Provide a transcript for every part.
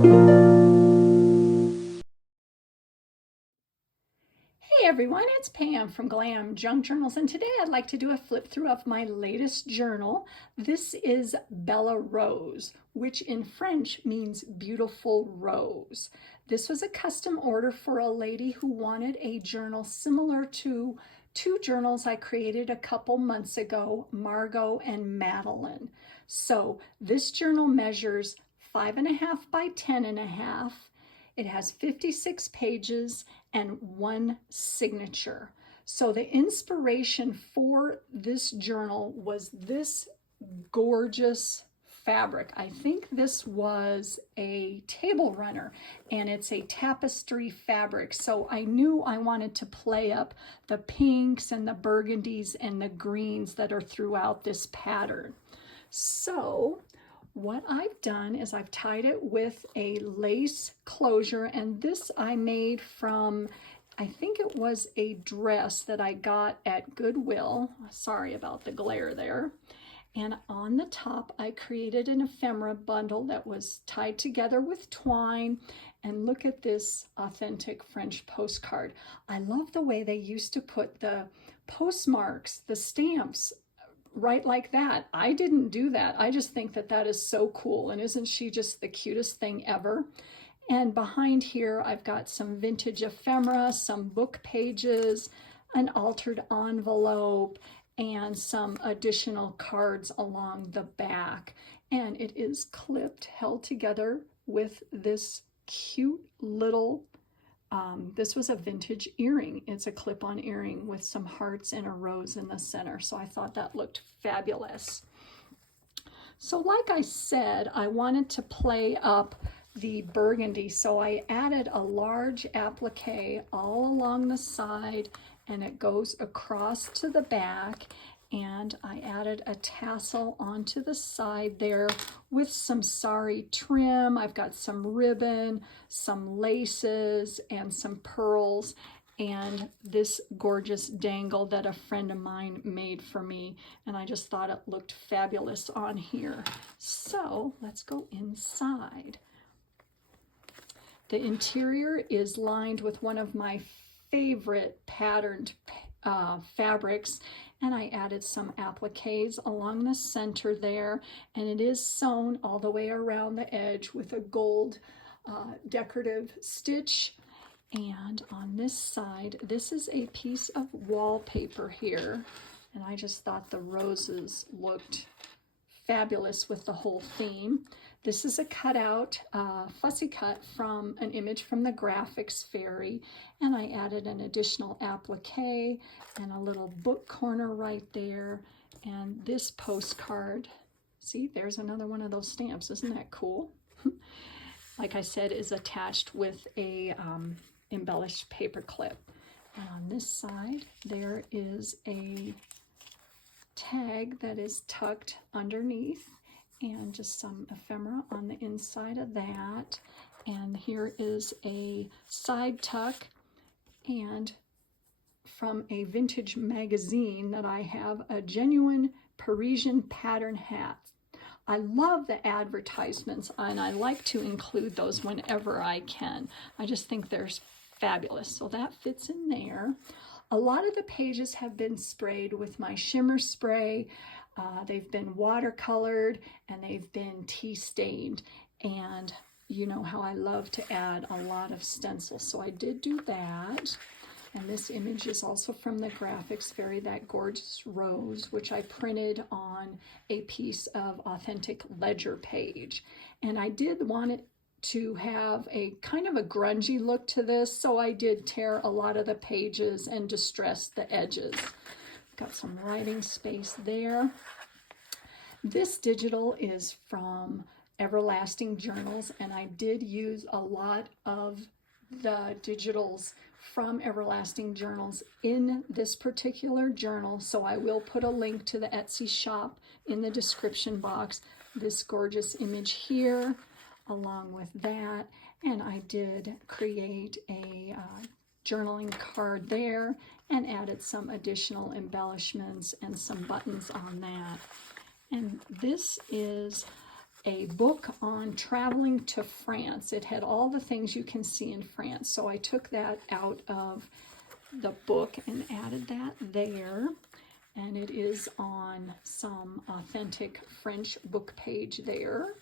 Hey everyone, it's Pam from Glam Junk Journals, and today I'd like to do a flip through of my latest journal. This is Bella Rose, which in French means beautiful rose. This was a custom order for a lady who wanted a journal similar to two journals I created a couple months ago, Margot and Madeline. So this journal measures 5.5 by 10.5. It has 56 pages and one signature. So the inspiration for this journal was this gorgeous fabric. I think this was a table runner, and it's a tapestry fabric. So I knew I wanted to play up the pinks and the burgundies and the greens that are throughout this pattern. So what I've done is I've tied it with a lace closure, and this I made from, I think it was a dress that I got at Goodwill. Sorry about the glare there. And on the top, I created an ephemera bundle that was tied together with twine. And look at this authentic French postcard. I love the way they used to put the postmarks, the stamps, right like that. I didn't do that. I just think that that is so cool. And isn't she just the cutest thing ever? And behind here, I've got some vintage ephemera, some book pages, an altered envelope, and some additional cards along the back. And it is clipped, held together with this cute little this was a vintage earring. It's a clip-on earring with some hearts and a rose in the center. So I thought that looked fabulous. So like I said, I wanted to play up the burgundy. So I added a large applique all along the side, and it goes across to the back. And I added a tassel onto the side there with some sari trim. I've got some ribbon, some laces, and some pearls, and this gorgeous dangle that a friend of mine made for me. And I just thought it looked fabulous on here. So let's go inside. The interior is lined with one of my favorite patterned fabrics, and I added some appliques along the center there, and it is sewn all the way around the edge with a gold decorative stitch. And on this side, this is a piece of wallpaper here, and I just thought the roses looked fabulous with the whole theme. This is a cutout, fussy cut from an image from the Graphics Fairy, and I added an additional applique and a little book corner right there. And this postcard, see, there's another one of those stamps. Isn't that cool? Like I said, is attached with a embellished paper clip. And on this side, there is a tag that is tucked underneath, and just some ephemera on the inside of that. And here is a side tuck, and from a vintage magazine that I have, a genuine Parisian pattern hat. I love the advertisements, and I like to include those whenever I can. I just think they're fabulous. So that fits in there. A lot of the pages have been sprayed with my shimmer spray. They've been watercolored, and they've been tea stained. And you know how I love to add a lot of stencils, so I did do that. And this image is also from the Graphics Fairy, that gorgeous rose, which I printed on a piece of authentic ledger page. And I did want it to have a kind of a grungy look to this, so I did tear a lot of the pages and distress the edges. Got some writing space there. This digital is from Everlasting Journals, and I did use a lot of the digitals from Everlasting Journals in this particular journal, so I will put a link to the Etsy shop in the description box. This gorgeous image here, along with that, and I did create a journaling card there and added some additional embellishments and some buttons on that. And this is a book on traveling to France. It had all the things you can see in France. So I took that out of the book and added that there. And it is on some authentic French book page there.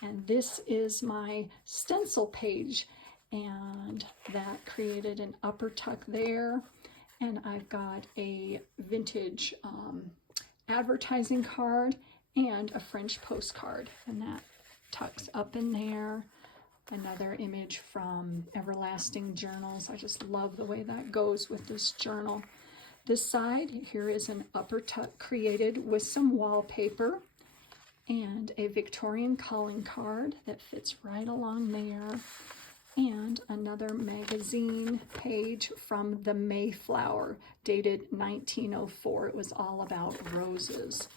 And this is my stencil page, and that created an upper tuck there. And I've got a vintage advertising card and a French postcard, and that tucks up in there. Another image from Everlasting Journals. I just love the way that goes with this journal. This side here is an upper tuck created with some wallpaper and a Victorian calling card that fits right along there, and another magazine page from the Mayflower, dated 1904. It was all about roses.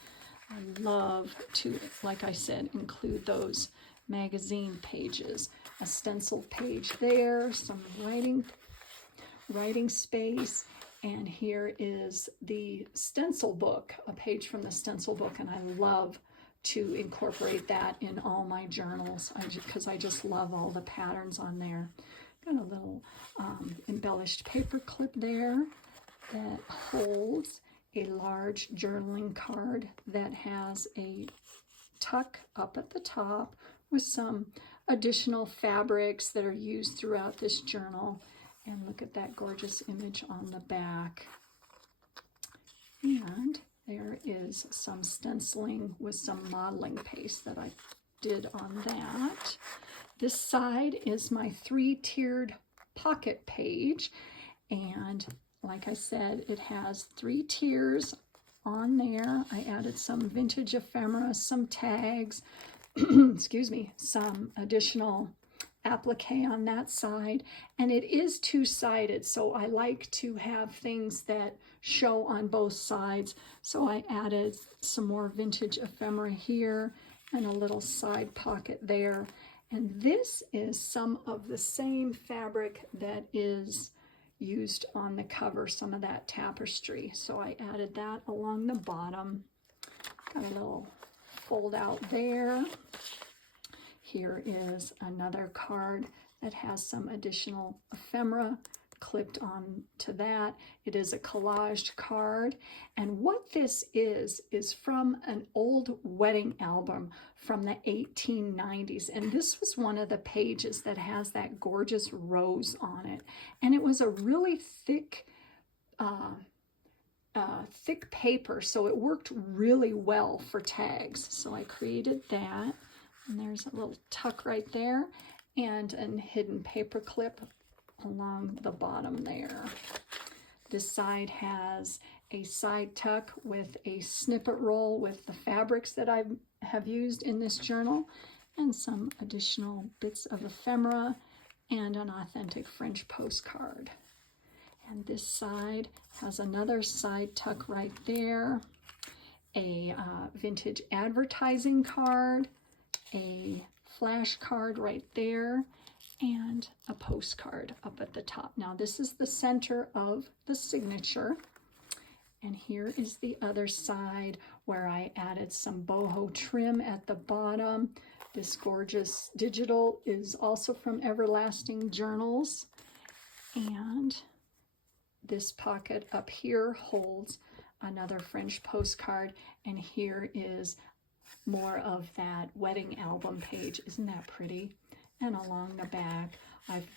I love to, like I said, include those magazine pages. A stencil page there, some writing space, and here is the stencil book, a page from the stencil book, and I love to incorporate that in all my journals because I just love all the patterns on there. Got a little embellished paper clip there that holds a large journaling card that has a tuck up at the top with some additional fabrics that are used throughout this journal. And look at that gorgeous image on the back. And there is some stenciling with some modeling paste that I did on that. This side is my 3-tiered pocket page, and like I said, it has 3 tiers on there. I added some vintage ephemera, some tags, excuse me, some additional applique on that side, and it is 2-sided, so I like to have things that show on both sides. So I added some more vintage ephemera here and a little side pocket there, and this is some of the same fabric that is used on the cover, some of that tapestry, so I added that along the bottom. Got a little fold out there. Here is another card that has some additional ephemera clipped on to that. It is a collaged card, and what this is from an old wedding album from the 1890s, and this was one of the pages that has that gorgeous rose on it, and it was a really thick thick paper, so it worked really well for tags. So I created that. And there's a little tuck right there and a hidden paper clip along the bottom there. This side has a side tuck with a snippet roll with the fabrics that I have used in this journal, and some additional bits of ephemera and an authentic French postcard. And this side has another side tuck right there, a vintage advertising card, a flash card right there, and a postcard up at the top. Now this is the center of the signature, and here is the other side where I added some boho trim at the bottom. This gorgeous digital is also from Everlasting Journals, and this pocket up here holds another French postcard, and here is more of that wedding album page. Isn't that pretty? And along the back, I've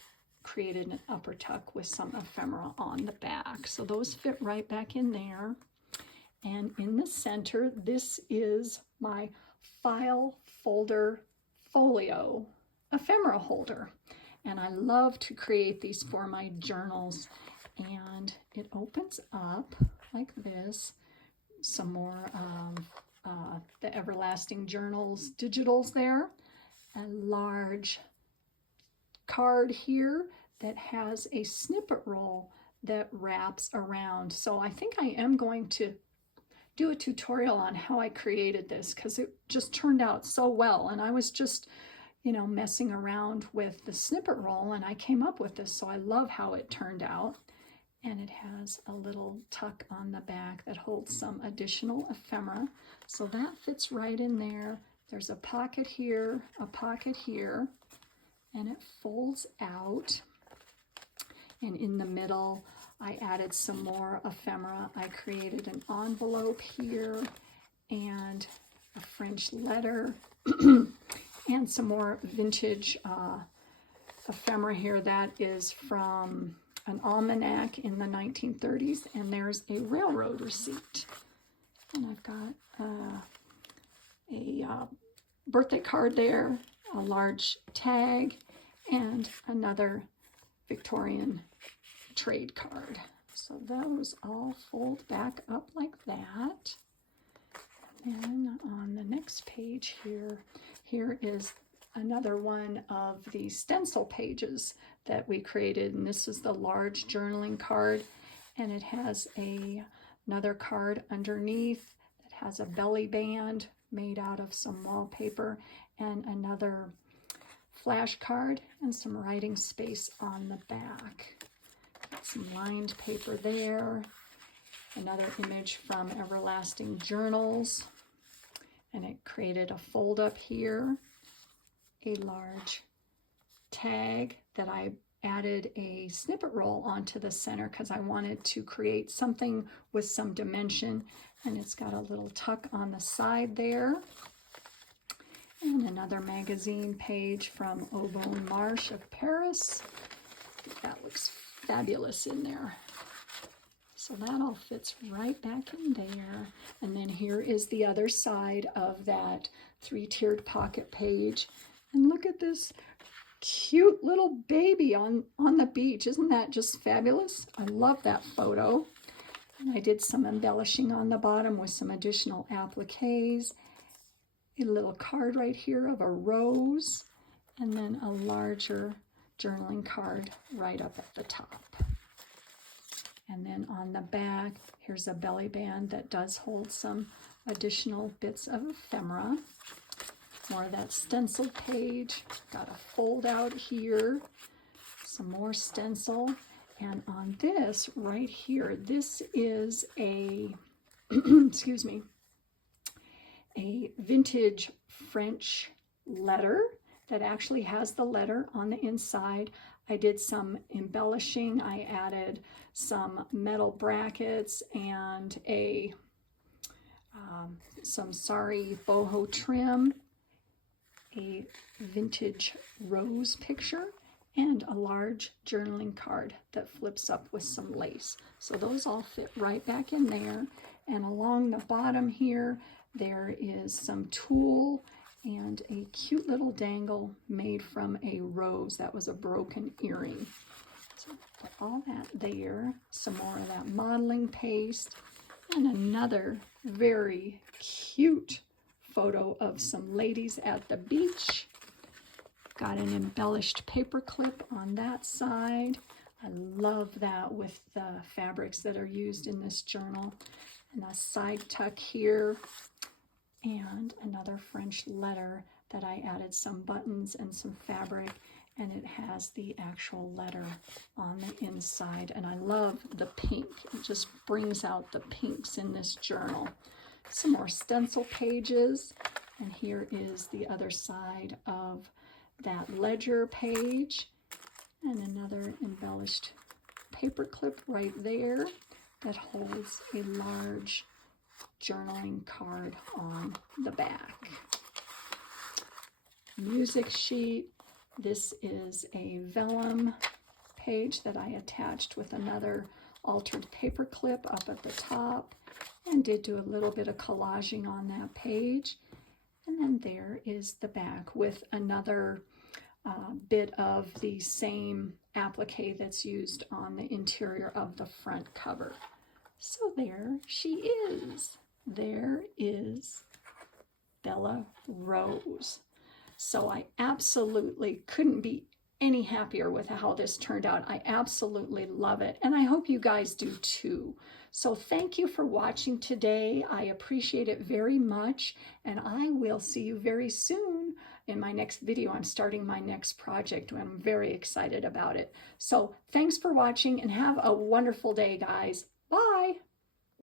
created an upper tuck with some ephemera on the back. So those fit right back in there. And in the center, this is my file folder folio ephemera holder. And I love to create these for my journals. And it opens up like this. Some more the Everlasting Journals digitals there. A large card here that has a snippet roll that wraps around. So I think I am going to do a tutorial on how I created this because it just turned out so well. And I was just, you know, messing around with the snippet roll and I came up with this. So I love how it turned out. And it has a little tuck on the back that holds some additional ephemera. So that fits right in there. There's a pocket here, and it folds out. And in the middle, I added some more ephemera. I created an envelope here and a French letter and some more vintage ephemera here. That is from an almanac in the 1930s, and there's a railroad receipt. And I've got a birthday card there, a large tag, and another Victorian trade card. So those all fold back up like that. And on the next page here is another one of the stencil pages that we created, and this is the large journaling card, and it has another card underneath that has a belly band made out of some wallpaper, and another flash card and some writing space on the back. Got some lined paper there, another image from Everlasting Journals, and it created a fold up here, a large tag that I added a snippet roll onto the center because I wanted to create something with some dimension, and it's got a little tuck on the side there. And another magazine page from Aubin Marsh of Paris. That looks fabulous in there. So that all fits right back in there. And then here is the other side of that three-tiered pocket page. And look at this cute little baby on the beach. Isn't that just fabulous? I love that photo. And I did some embellishing on the bottom with some additional appliques. A little card right here of a rose, and then a larger journaling card right up at the top. And then on the back, here's a belly band that does hold some additional bits of ephemera. More of that stencil page. Got a fold out here, some more stencil. And on this right here, this is a, excuse me, a vintage French letter that actually has the letter on the inside. I did some embellishing. I added some metal brackets and some sari boho trim, a vintage rose picture, and a large journaling card that flips up with some lace. So those all fit right back in there. And along the bottom here, there is some tulle and a cute little dangle made from a rose. That was a broken earring. So put all that there. Some more of that modeling paste, and another very cute photo of some ladies at the beach. Got an embellished paper clip on that side. I love that with the fabrics that are used in this journal. And a side tuck here, and another French letter that I added some buttons and some fabric, and it has the actual letter on the inside. And I love the pink. It just brings out the pinks in this journal. Some more stencil pages, and here is the other side of that ledger page, and another embellished paper clip right there that holds a large journaling card on the back. Music sheet. This is a vellum page that I attached with another altered paper clip up at the top, and did do a little bit of collaging on that page. And then there is the back with another bit of the same applique that's used on the interior of the front cover. So there she is. There is Bella Rose. So I absolutely couldn't be any happier with how this turned out. I absolutely love it, and I hope you guys do too. So thank you for watching today. I appreciate it very much, and I will see you very soon in my next video. I'm starting my next project, and I'm very excited about it. So thanks for watching, and have a wonderful day, guys. Bye.